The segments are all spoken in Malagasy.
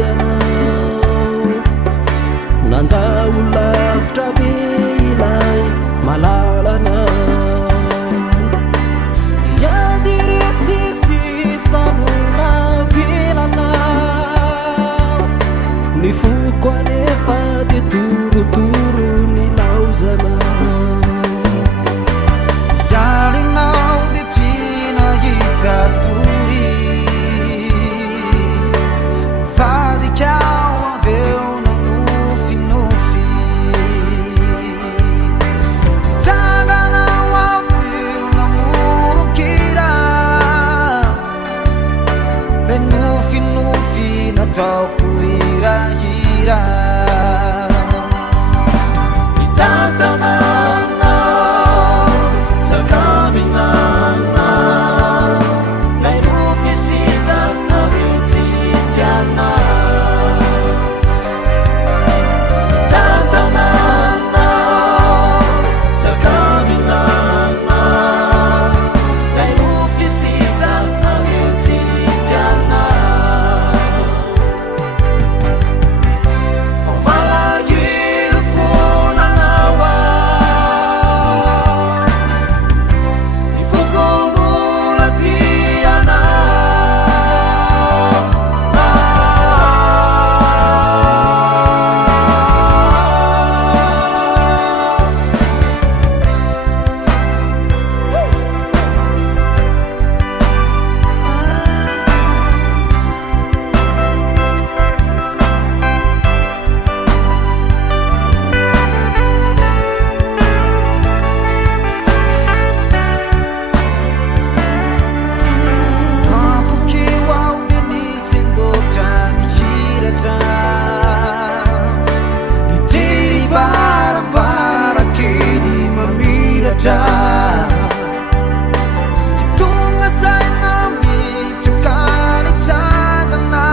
anao nandao lavitra be ilay malalanao iadiresisy sanona vilanao ny foko anefa de torotoro ny laozanao yalinao de tsy nahita tory vadikao aveo nanofinofi taganao aveo namorokira le nofinofi nataoko irahira Citunga sai nami tukani tagana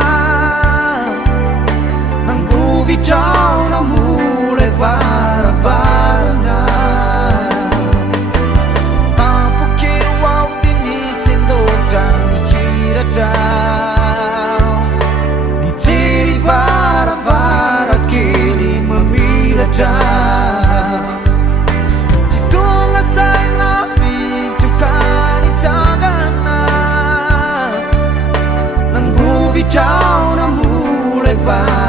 nanguvi ciao na mule vara varana tampo che wow dini sendo jani hira ciao ni tiri vara vara che li mamira ciao ciao na mule va